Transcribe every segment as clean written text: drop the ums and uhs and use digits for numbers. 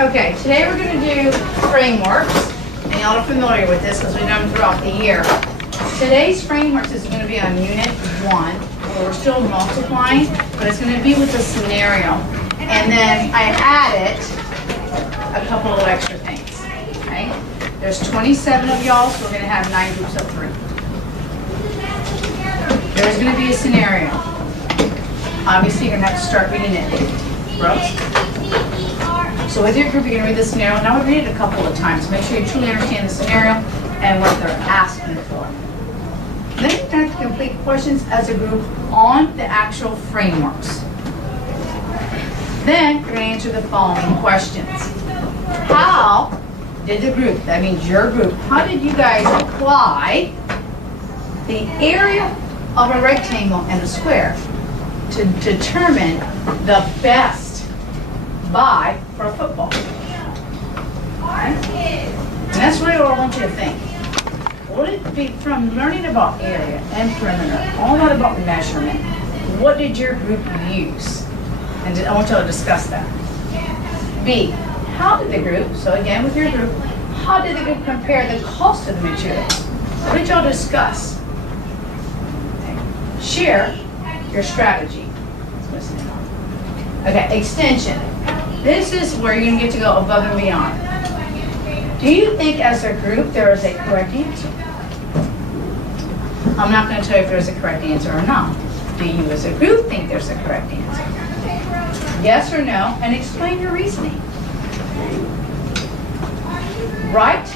Okay, today we're going to do frameworks, and y'all are familiar with this because we've done them throughout the year. Today's frameworks is going to be on Unit 1, where we're still multiplying, but it's going to be with a scenario. And then I added a couple of extra things, okay? There's 27 of y'all, so we're going to have 9 groups of 3. There's going to be a scenario. Obviously, you're going to have to start reading it. Brooks? So with your group, you're going to read the scenario. Now we'll read it a couple of times. Make sure you truly understand the scenario and what they're asking for. Then you're going to have to complete questions as a group on the actual frameworks. Then you're going to answer the following questions. How did the group, that means your group, how did you guys apply the area of a rectangle and a square to determine the best buy for a football? Okay? And that's really what I want you to think. What did it be from learning about area and perimeter, all that about measurement, what did your group use? And I want y'all to discuss that. B, how did the group, so again with your group, how did the group compare the cost of the materials? What did y'all discuss? Okay. Share your strategy. Okay, extension. This is where you're going to get to go above and beyond. Do you think as a group there is a correct answer? I'm not going to tell you if there's a correct answer or not. Do you as a group think there's a correct answer? Yes or no, and explain your reasoning. Write,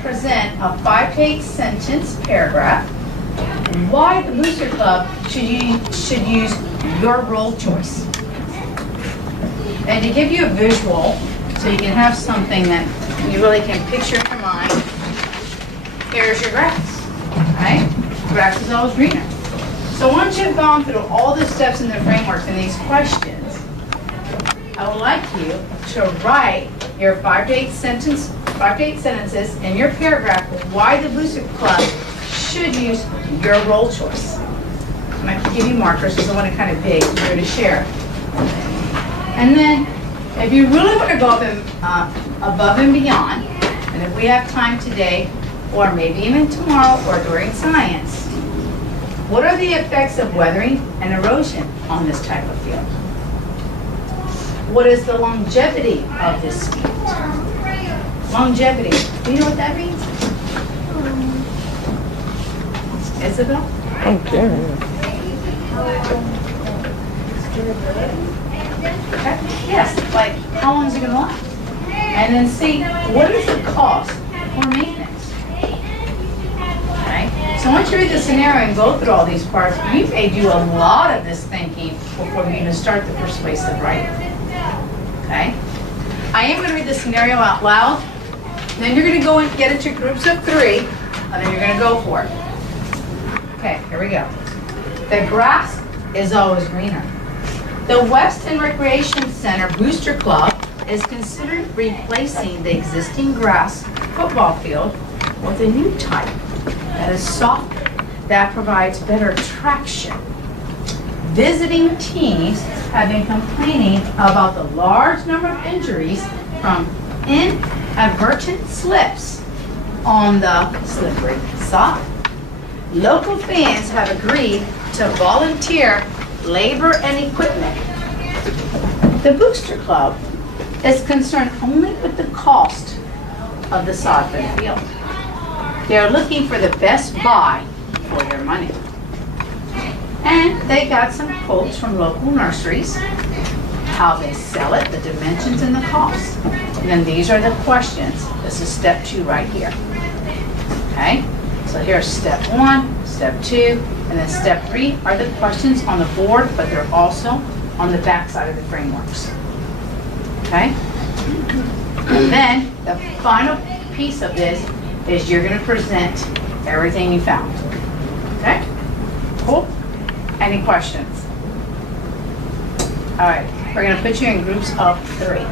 present a 5-page sentence paragraph why the Booster Club should use your role choice. And to give you a visual, so you can have something that you really can picture in your mind, here's your grass, right? Grass is always greener. So once you've gone through all the steps in the frameworks and these questions, I would like you to write your 5-page sentences in your paragraph why the Booster Club should use your role choice. I'm going to give you markers because I want it kind of big here to share. And then, if you really want to go up and, above and beyond, and if we have time today, or maybe even tomorrow, or during science, what are the effects of weathering and erosion on this type of field? What is the longevity of this field? Longevity. Do you know what that means? Isabel? Okay. Okay. Yes, like how long is it going to last? And then see, what is the cost for maintenance? Okay. So once you read the scenario and go through all these parts, you may do a lot of this thinking before you even start the persuasive writing. Okay. I am going to read the scenario out loud. Then you're going to go and get into groups of 3, and then you're going to go for it. Okay, here we go. The grass is always greener. The Weston Recreation Center Booster Club is considering replacing the existing grass football field with a new type that is softer, that provides better traction. Visiting teams have been complaining about the large number of injuries from inadvertent slips on the slippery sod. Local fans have agreed to volunteer labor and equipment. The Booster Club is concerned only with the cost of the sod for the field. They are looking for the best buy for their money. And they got some quotes from local nurseries, how they sell it, the dimensions, and the cost. And then these are the questions. This is step 2 right here. Okay? So here's step 1, step 2, and then step 3 are the questions on the board, but they're also on the back side of the frameworks. Okay? And then the final piece of this is you're going to present everything you found. Okay? Cool? Any questions? All right. We're going to put you in groups of 3.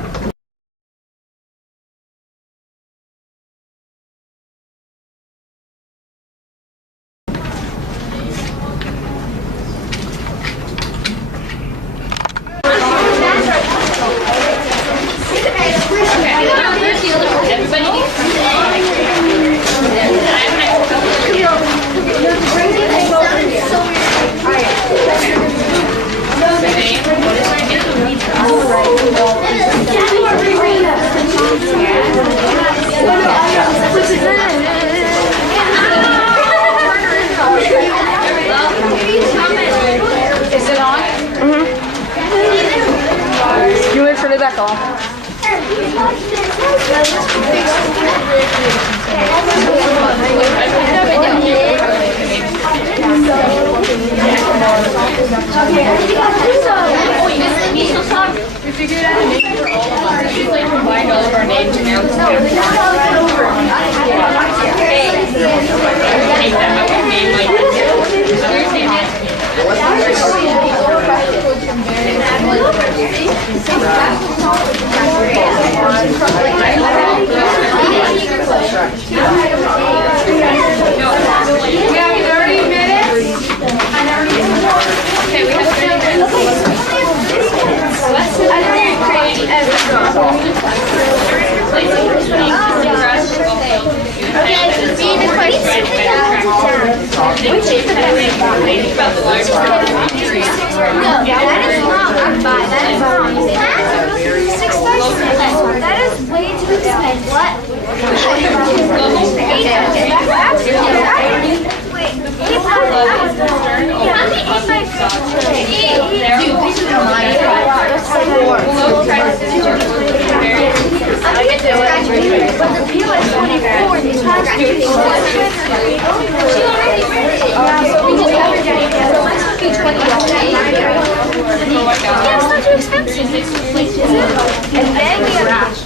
back off. We figured out a name for all of us. We just like combined all of our names and now it's name We have 30 minutes. Okay, we have 30 minutes. Which is the best? No, that is not one buy. That is not. $6,000. That is way too expensive. What? Wait, but the view is 24 and it's not so we just never get it. So let's do 20. Yeah, it's not too expensive. And then we have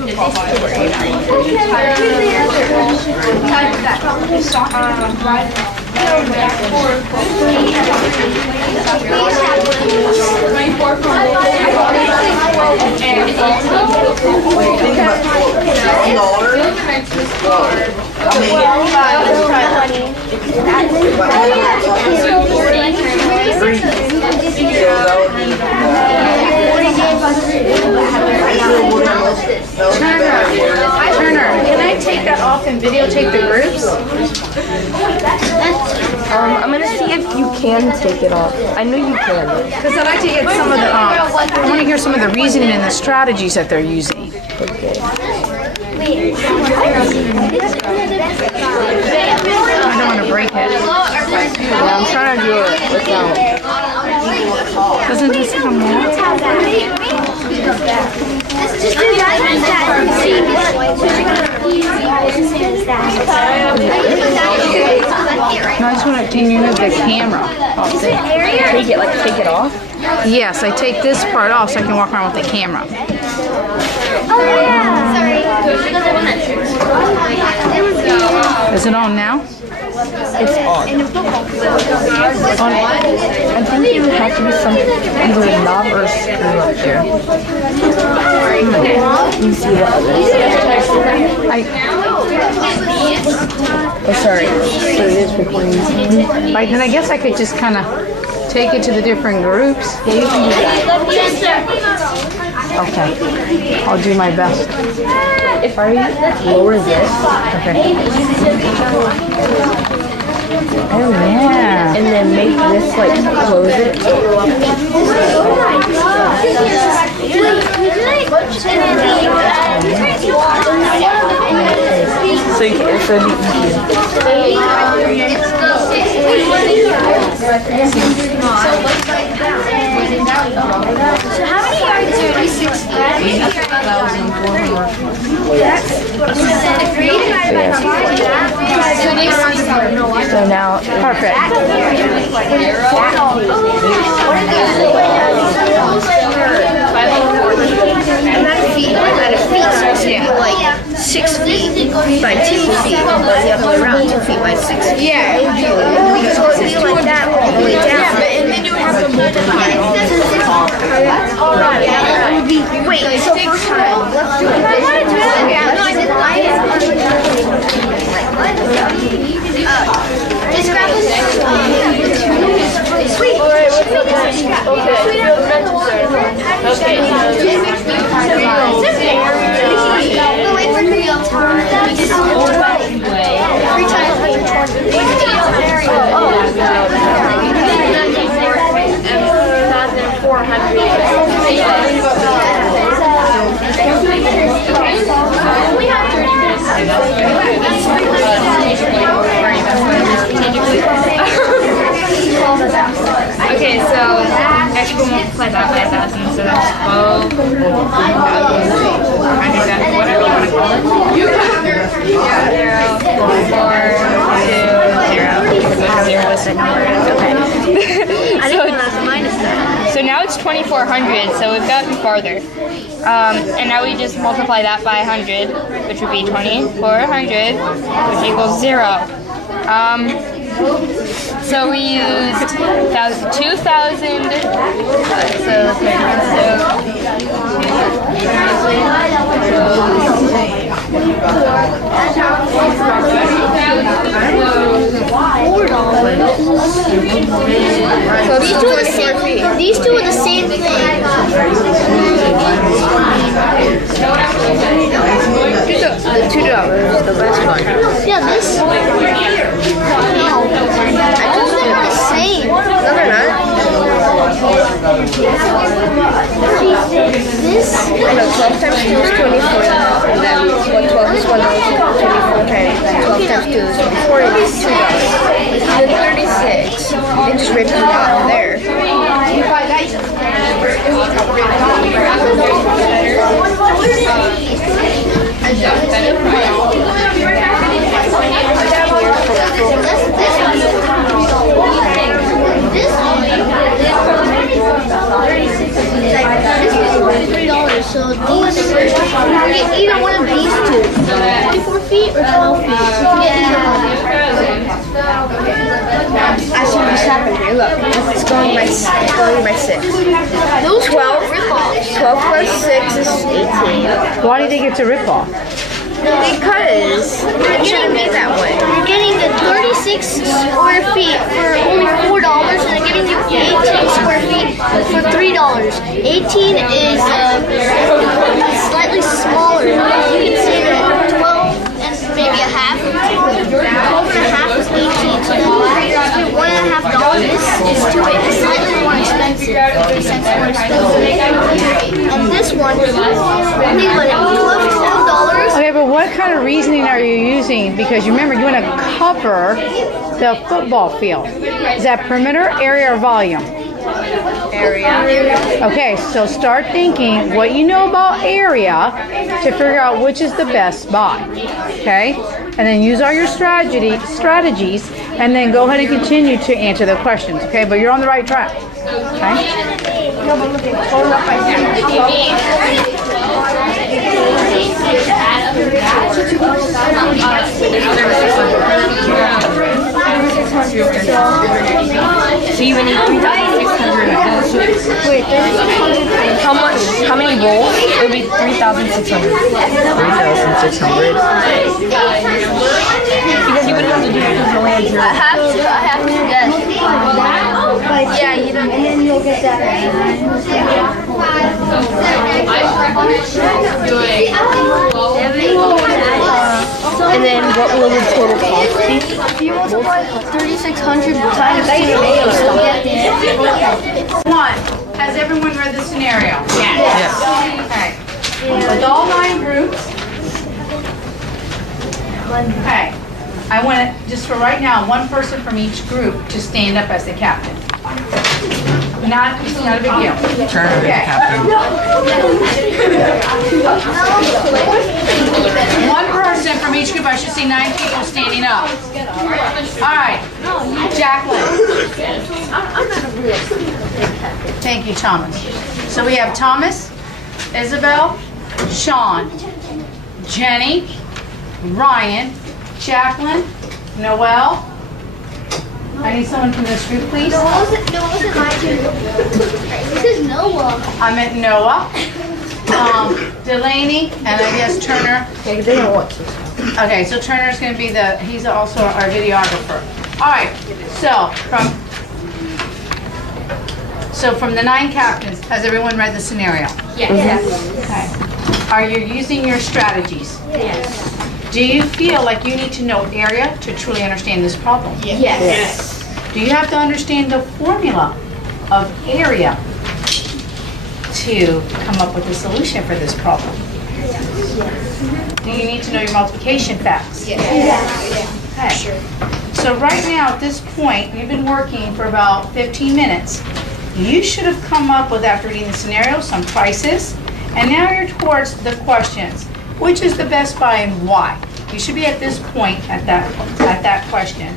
Turner, can I take that off and videotape the groups? I'm gonna see if you can take it off. I know you can. Because I'd like to get some of the, I want to hear some of the reasoning and the strategies that they're using. Okay. I don't want to break it. Yeah, I'm trying to do it without. Doesn't this come out? just do that and that and see No, I just want to, can you move the camera? Take it off? Yes, I take this part off so I can walk around with the camera. Oh yeah. Sorry. Is it on now? It's on. I think it would have to be some either a knob or a screw up there. You see what oh, sorry. So it is recording. Right, then I guess I could just kind of take it to the different groups. Yeah, you can do that. Okay, I'll do my best. If I lower this, Okay. Oh yeah. and then make this like close it. So you can, so you So how many yards are 60? so now Perfect. Like 6 feet by 2 feet, but the other way around, 2 feet by 6 feet. Yeah, it would be So it would be like that all the way down. Yeah, but and then you would have to multiply it. Wait, so first time, let's do it. Just grab this. Sweet. We'll wait for real time. Every time 120. Okay, so next we'll multiply that by 1,000, so that's 12,400. Whatever you want to call it. 0, 4, 2, 0. 0 is the number. Okay. So now it's 2,400, so we've gotten farther. And now we just multiply that by 100, which would be 2,400, which equals 0. So we used 2,000. So these two are the same. These two are the same thing. The $2, the best one. Yeah, this. No, those are the same. No, they're not. This. I know 12 times 2 is 24. And then what 12 is 1 is 24 times 12 times 2 is 24. And it's $2. And then 36. They just ripped it out there. $3. So these, you can get either one of these two. 24 feet or 12 feet. So you can get either one. I see what's happening here. Look, it's going by 6. Those 12 plus 6 is 18. Why do you think it's a ripoff? Because it shouldn't be that way. You're getting the 36 square feet for only $4, and they're giving you 18 square feet for $3. 18 is slightly smaller. You can say that 12 and maybe a half. 12 and a half is 18. So then $1.50 is slightly more expensive. 30 cents more expensive. And this one, I think like $12. Okay, but what kind of reasoning are you using? Because you remember, you want to cover the football field. Is that perimeter, area, or volume? Area. Okay, so start thinking what you know about area to figure out which is the best spot. Okay? And then use all your strategies, and then go ahead and continue to answer the questions. Okay? But you're on the right track. Okay? So you would need 3,600. Wait, how many rolls? It would be 3,600. 3,600. Because you wouldn't have to do it because you only had 0. I have to guess. Yeah, you don't. And then you'll get that. And then what will the total cost be? If you multiply 3,600 times 2, you'll get this. One, has everyone read the scenario? Yes. Okay. With all 9 groups. Okay. I want to, just for right now, one person from each group to stand up as the captain. Not a big deal. Turner is Okay. captain. One person from each group. I should see 9 people standing up. All right. Jacqueline. Thank you, Thomas. So we have Thomas, Isabel, Sean, Jenny, Ryan, Jacqueline, Noelle. I need someone from this group, please. No, it wasn't my turn. This is Noah. I meant Noah, Delaney, and I guess Turner. Yeah, they don't want to. Okay, so Turner's going to be he's also our videographer. All right, so from the 9 captains, has everyone read the scenario? Yes. Okay. Are you using your strategies? Yes. Do you feel like you need to know area to truly understand this problem? Yes. Do you have to understand the formula of area to come up with a solution for this problem? Do you need to know your multiplication facts? Yes. Okay. So right now, at this point, you've been working for about 15 minutes. You should have come up with, after reading the scenario, some prices. And now you're towards the questions. Which is the best buy and why? You should be at this point at that question.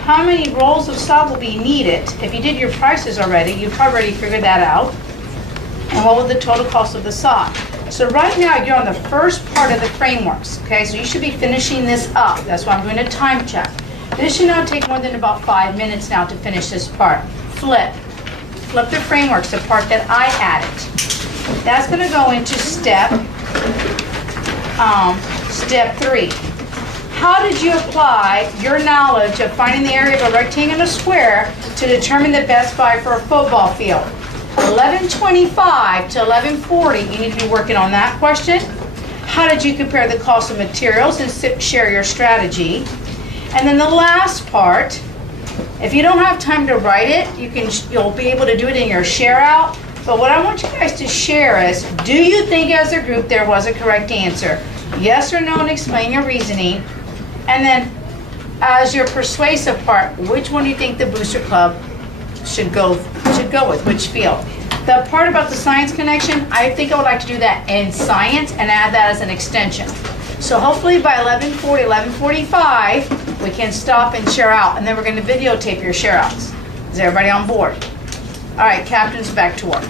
How many rolls of salt will be needed? If you did your prices already, you've already figured that out. And what was the total cost of the salt? So right now you're on the first part of the frameworks, okay? So you should be finishing this up. That's why I'm doing a time check. This should not take more than about 5 minutes now to finish this part. Flip the frameworks, the part that I added. That's going to go into step 3. How did you apply your knowledge of finding the area of a rectangle and a square to determine the best buy for a football field? 11:25 to 11:40, you need to be working on that question. How did you compare the cost of materials and share your strategy? And then the last part, if you don't have time to write it, you'll be able to do it in your share out. But what I want you guys to share is, do you think as a group there was a correct answer? Yes or no, and explain your reasoning. And then as your persuasive part, which one do you think the Booster Club should go with, which field? The part about the science connection, I think I would like to do that in science and add that as an extension. So hopefully by 11:40, 11:45, we can stop and share out, and then we're going to videotape your share outs. Is everybody on board? All right, captains, back to work.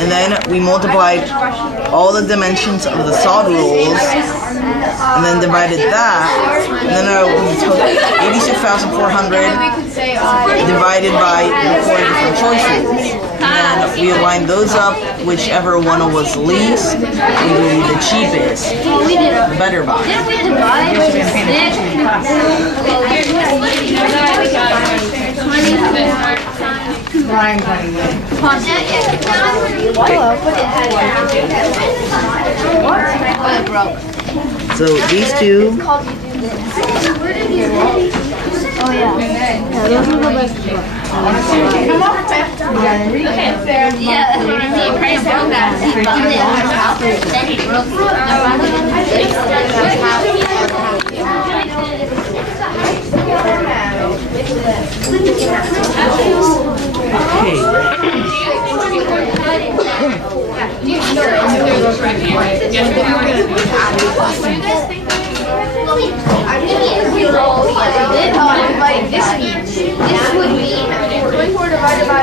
And then we multiplied all the dimensions of the sawed rolls, and then divided that, and then we took 86,400 divided by the 4 different choices. And then we aligned those up, whichever one was least, we do the cheapest, the better buy. So these two. Oh yeah. Those are the best. Yeah, the price on that. Then he broke This would mean 24 divided by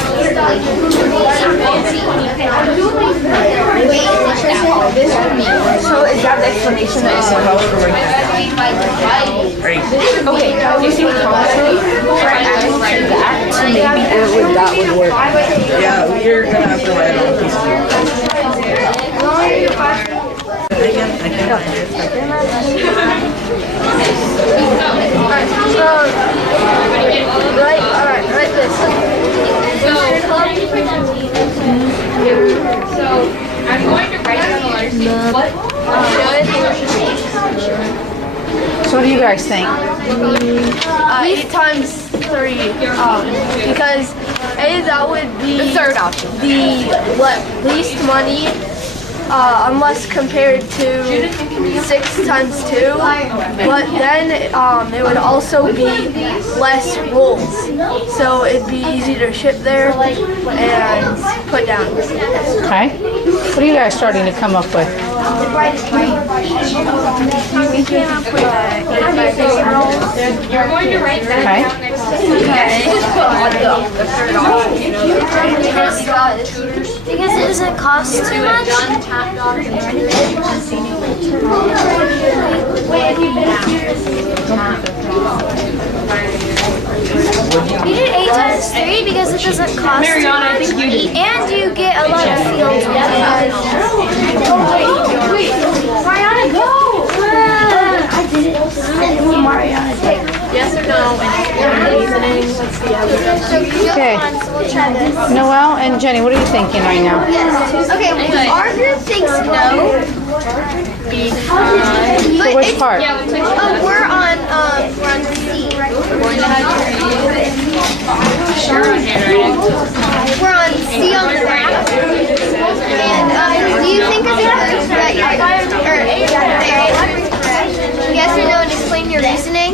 So is that the explanation that you said? Okay, do you see what Thomas wrote? That would work. Yeah, you're gonna have to write it on a piece of paper. Write this. So I'm going to write down the letters. What So what do you guys think? 8 times 3. Because A, that would be the third option. The least money. Unless compared to 6 times 2, but then it would also be less rolls, so it'd be easy to ship there and put down. Okay. What are you guys starting to come up with? We came up with 8 rolls. you're going to write that Okay. down next to the because it doesn't cost too much. You did 8 times 3 because it doesn't cost too much, and you get a lot of fields. Mariana, go! I did it. Mariana did. Yes or no? Okay. We'll try this. Noelle and Jenny, what are you thinking right now? Okay, our group thinks no. For which part? We're on C. We're on C on the map. And do you think it's good that you're correct? Yes or no, and explain your reasoning?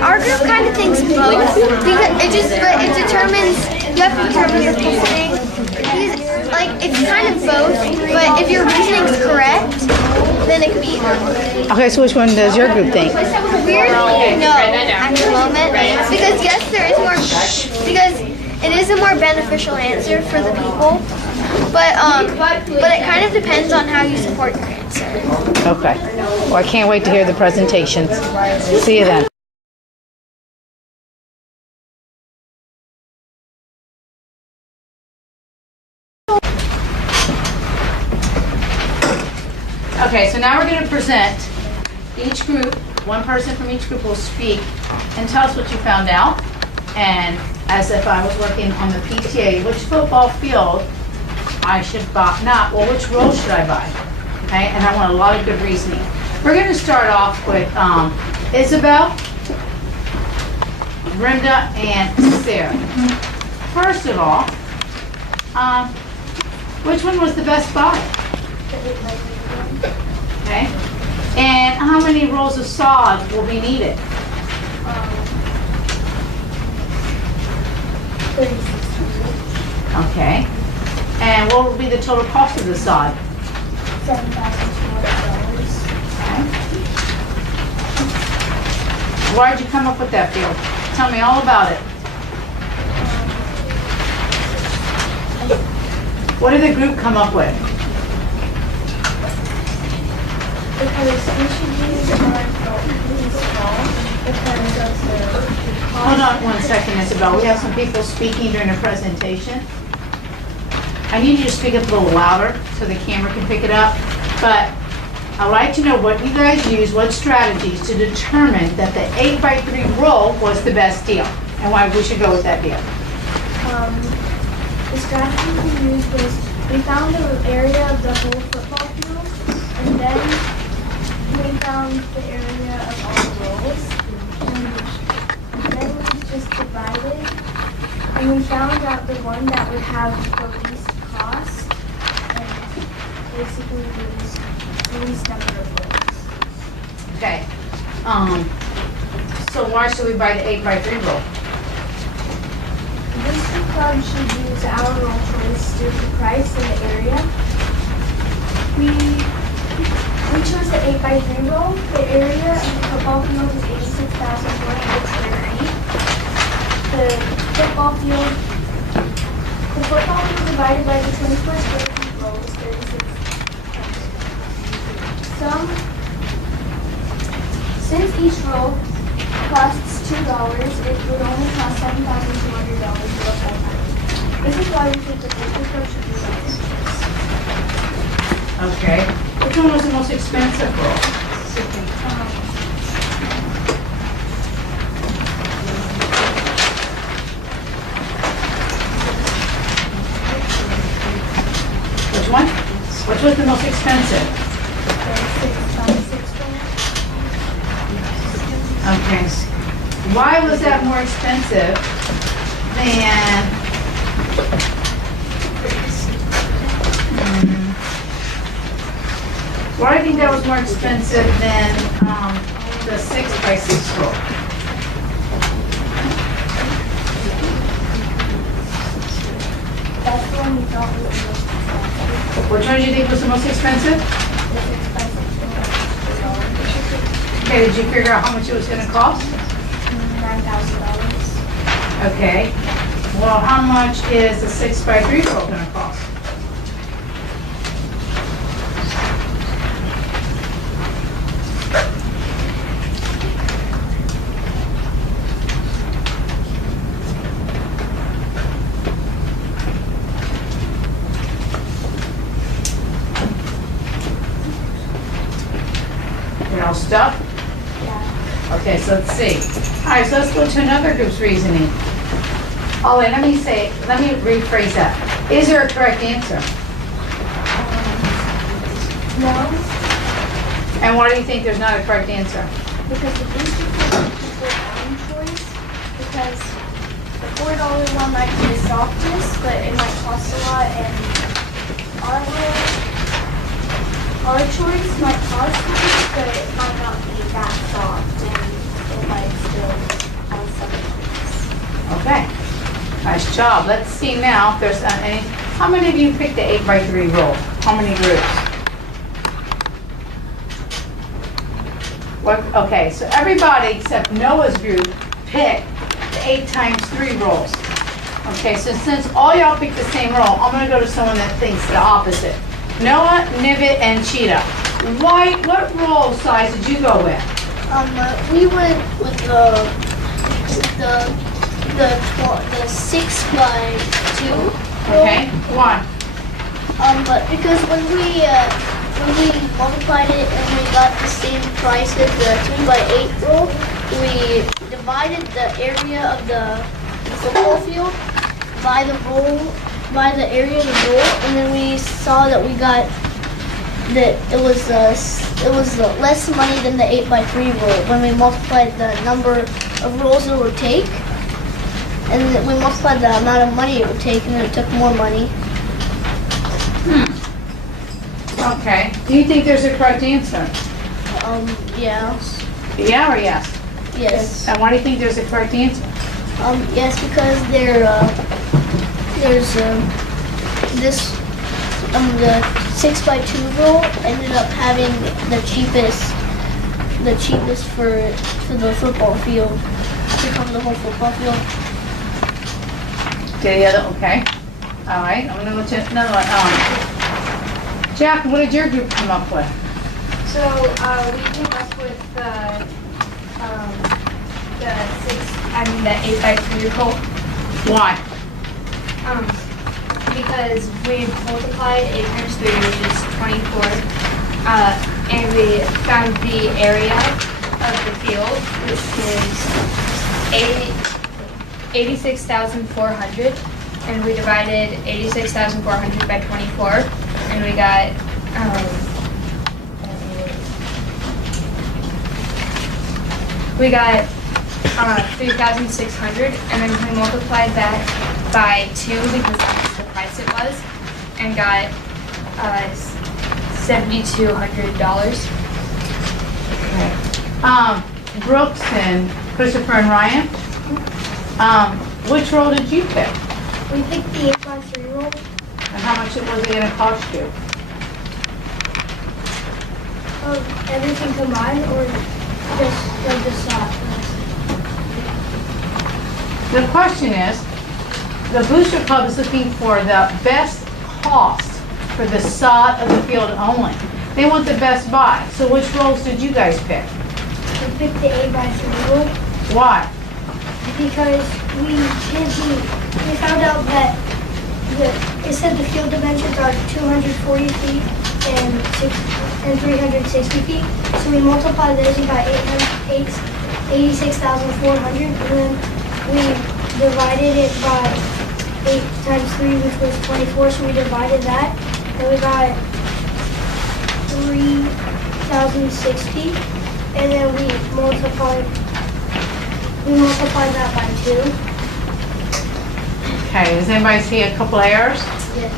Our group kind of thinks both because it determines. You have to determine your reasoning. Like it's kind of both, but if your reasoning is correct, then it could be either. Okay, so which one does your group think? Weird? No, at the moment, because yes, there is more because it is a more beneficial answer for the people, but it kind of depends on how you support your answer. Okay. Well, I can't wait to hear the presentations. See you then. Okay, so now we're going to present each group. One person from each group will speak and tell us what you found out. And as if I was working on the PTA, which football field I should buy, which roll should I buy? Okay, and I want a lot of good reasoning. We're going to start off with Isabel, Brenda, and Sarah. First of all, which one was the best buy? Okay. And how many rolls of sod will be needed? 36. Okay. And what will be the total cost of the sod? $7,200. Okay. Why did you come up with that field? Tell me all about it. What did the group come up with? Because we should use our really small because of the Hold on one second, Isabel. We have some people speaking during the presentation. I need you to speak up a little louder so the camera can pick it up. But I'd like to know what you guys use, what strategies to determine that the 8x3 roll was the best deal and why we should go with that deal. The strategy we used was we found the area of the whole football field, and then we found the area of all the rolls, and then we just divided, and we found out the one that would have the least cost, and basically the least number of rolls. Okay. So why should we buy the 8x3 roll? This club should use our roll choice due to price and the area. We chose the 8x3 roll. The area of the football field is 86,400 square feet. The football field divided by the 24 square feet roll is 36. Since each roll costs $2, it would only cost $7,200 for the whole time. This is why we think the booster club should use our choice. Okay. Which one was the most expensive roll? Which one? Which was the most expensive? Okay. Why was that more expensive than why do you think that was more expensive than the 6x6 roll? That's the one we thought was the most expensive. Which one do you think was the most expensive? Okay, did you figure out how much it was going to cost? $9,000. Okay. Well, how much is the 6x3 roll going to cost? You're all stuck? Okay, so let's see. All right, so let's go to another group's reasoning. Oh, wait, let me rephrase that. Is there a correct answer? No, And why do you think there's not a correct answer? because the booster club is their own choice, because the $4 one might be the softest, but it might cost a lot, and our choice might cost less, but it might not be that soft, and like still on separate sheets. Okay. Nice job. Let's see now if there's any. How many of you picked the 8x3 roll? How many groups? What? Okay, so everybody except Noah's group picked the 8 times 3 rolls. Okay, so since all y'all picked the same roll, I'm going to go to someone that thinks the opposite. Noah, Nivet, and Cheetah. What roll size did you go with? We went with the 6x2. Okay, why? But because when we multiplied it and we got the same price as the 2x8 roll, we divided the area of the football field by the area of the roll, and then we saw that we got that it was less money than the 8x3 roll when we multiplied the number of rolls it would take, and then we multiplied the amount of money it would take, and then it took more money. Okay. Do you think there's a correct answer? Yeah. Yeah or yes? Yes. And why do you think there's a correct answer? Yes, because there's this the 6x2 roll ended up having the cheapest for the football field to cover the whole football field. Okay. All right. I'm gonna go to another one. Jack, what did your group come up with? So we came up with the 8x3 roll. Why? Because we multiplied 8 times 3, which is 24, and we found the area of the field, which is 86,400, and we divided 86,400 by 24, and we got 3,600, and then we multiplied that by 2 because that's the price it was, and got $7,200. Okay. Brooks and Christopher and Ryan, which roll did you pick? We picked the 8x3 roll. And how much was it going to cost you? Everything combined, or just like the side? The question is, the Booster Club is looking for the best cost for the sod of the field only. They want the best buy. So which rolls did you guys pick? We picked the 8x3 roll Why? because we found out that it said the field dimensions are 240 feet and 360 feet. So we multiplied those by 86,400, and then we divided it by 8 times 3, which was 24, so we divided that, and we got 3,060, and then we multiplied that by 2. Okay, does anybody see a couple errors? Yeah.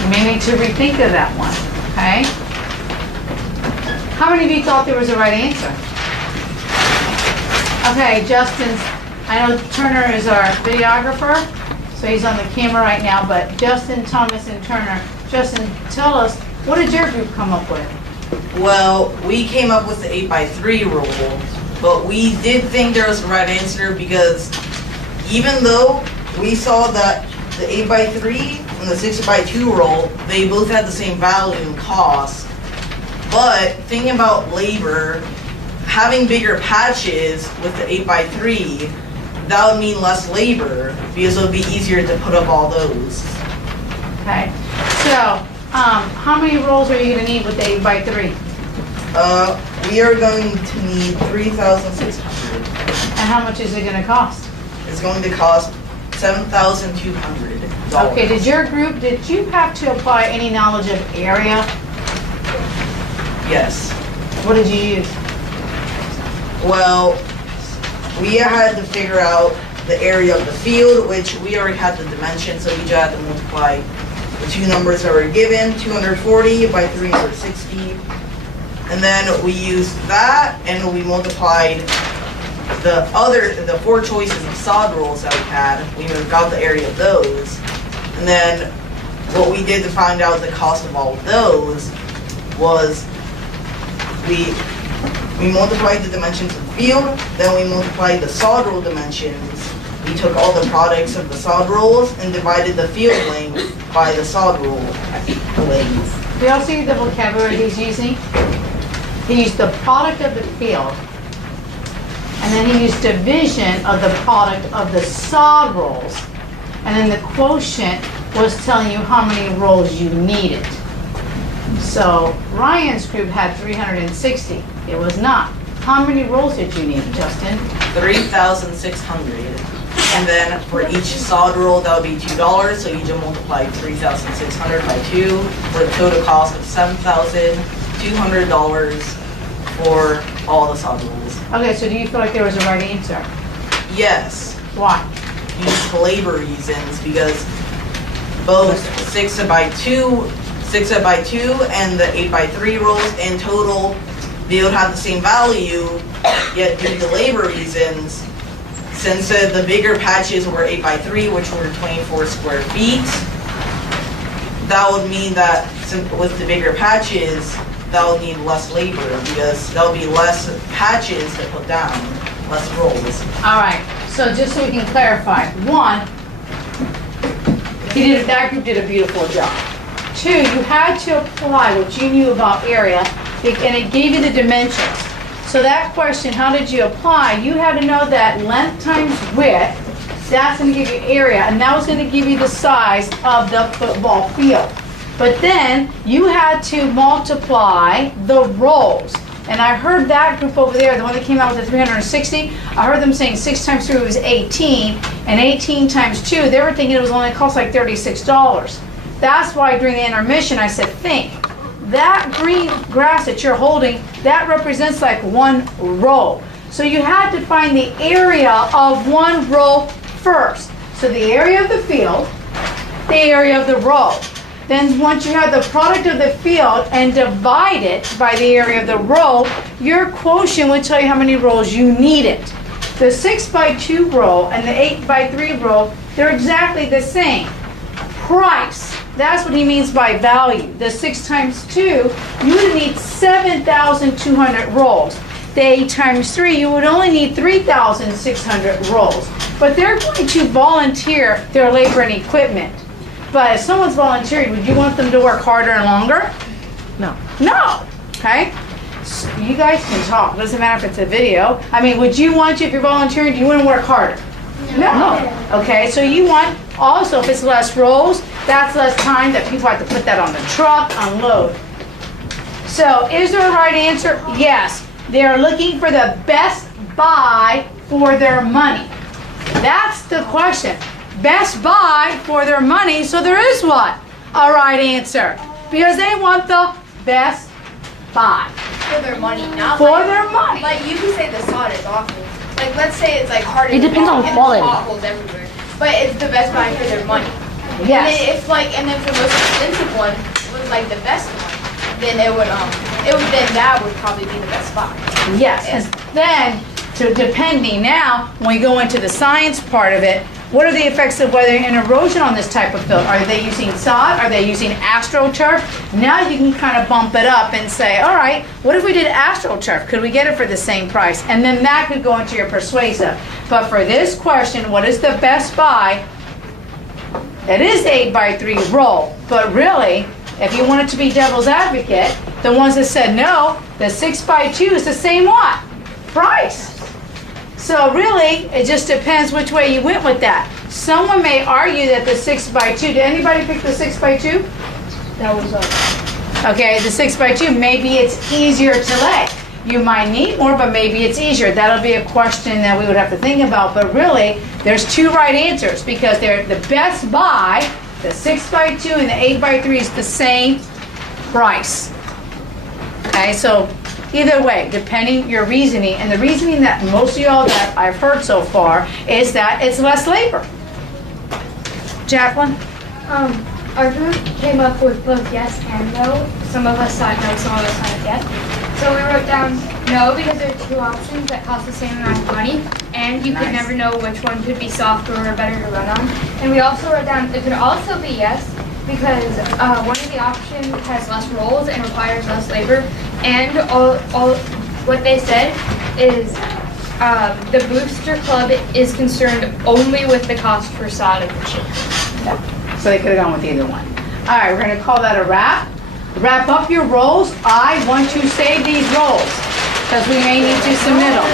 You may need to rethink of that one, okay? How many of you thought there was a right answer? Okay, Justin's, I know Turner is our videographer, so he's on the camera right now, but Justin, Thomas, and Turner. Justin, tell us, what did your group come up with? Well, we came up with the 8x3 rule, but we did think there was a right answer because even though we saw that the 8x3 and the 6x2 roll, they both had the same value and cost, but thinking about labor, having bigger patches with the 8x3, that would mean less labor because it would be easier to put up all those. Okay, so how many rolls are you going to need with the 8x3? We are going to need 3,600. And how much is it going to cost? It's going to cost $7,200. Okay, did you have to apply any knowledge of area? Yes. What did you use? Well, we had to figure out the area of the field, which we already had the dimensions, so we just had to multiply the two numbers that were given, 240 by 360, And then we used that, and we multiplied the 4 choices of sod rolls that we had. We got the area of those. And then what we did to find out the cost of all of those was we multiplied the dimensions of the field, then we multiplied the sod roll dimensions. We took all the products of the sod rolls and divided the field length by the sod roll length. Do y'all see the vocabulary he's using? He used the product of the field, and then he used division of the product of the sod rolls, and then the quotient was telling you how many rolls you needed. So Ryan's group had 360. It was not. How many rolls did you need, Justin? 3,600. And then for each sod roll, that would be $2. So you just multiply 3,600 by 2 for a total cost of $7,200 for all the sod rolls. Okay, so do you feel like there was a right answer? Yes. Why? Just for labor reasons, because both 6x2 and the 8x3 rolls in total, they would have the same value, yet due to labor reasons, since the bigger patches were 8x3, which were 24 square feet, that would mean that with the bigger patches, that would need less labor, because there will be less patches to put down, less rolls. All right, so just so we can clarify, 1, that group did a beautiful job. 2, you had to apply what you knew about area, and it gave you the dimensions. So that question, how did you apply? You had to know that length times width, that's going to give you area, and that was going to give you the size of the football field. But then you had to multiply the rolls. And I heard that group over there, the one that came out with the 360, I heard them saying 6 times 3 was 18, and 18 times 2, they were thinking it was only cost like $36. That's why during the intermission I said, think, that green grass that you're holding, that represents like 1 row. So you had to find the area of 1 row first. So the area of the field, the area of the row. Then once you have the product of the field and divide it by the area of the row, your quotient would tell you how many rows you needed. The 6x2 row and the 8x3 row, they're exactly the same. Price, that's what he means by value. The 6 times 2, you would need 7,200 rolls. The 8 times 3, you would only need 3,600 rolls. But they're going to volunteer their labor and equipment. But if someone's volunteered, would you want them to work harder and longer? No. No. Okay? So you guys can talk. Doesn't matter if it's a video. I mean, would you want to, if you're volunteering, do you want to work harder? No. Okay, so you want, also if it's less rolls, that's less time that people have to put that on the truck, unload. So is there a right answer? Yes. They're looking for the best buy for their money. That's the question. Best buy for their money, so there is what? A right answer. Because they want the best buy. For their money, not For like, their money. Like you can say the sod is awful. Like let's say it's like hard. It depends on quality. Potholes everywhere, but it's the best buy for their money. Yes. And then if like, and then for the most expensive one was like the best one, then it would then that would probably be the best buy. Yes. And then, depending now, when we go into the science part of it, what are the effects of weather and erosion on this type of field? Are they using sod? Are they using astroturf? Now you can kind of bump it up and say, all right, what if we did astroturf? Could we get it for the same price? And then that could go into your persuasive. But for this question, what is the best buy? It is 8x3 roll. But really, if you want it to be devil's advocate, the ones that said no, the 6x2 is the same what? Price. So really, it just depends which way you went with that. Someone may argue that the 6x2, did anybody pick the 6x2? That was Okay, the 6x2, maybe it's easier to lay. You might need more, but maybe it's easier. That'll be a question that we would have to think about. But really, there's 2 right answers because they're the best buy, the 6x2 and the 8x3 is the same price. Okay, so either way, depending your reasoning, and the reasoning that most of y'all that I've heard so far is that it's less labor. Jacqueline? Our group came up with both yes and no. Some of us thought no, some of us thought yes. So we wrote down no because there are two options that cost the same amount of money, and you could never know which one could be softer or better to run on. And we also wrote down it could also be yes because one of the options has less rolls and requires less labor, and all what they said is the Booster Club is concerned only with the cost per sod of the chip. So they could have gone with either one. All right, we're going to call that a wrap. Wrap up your rolls. I want to save these rolls because we may need to submit them.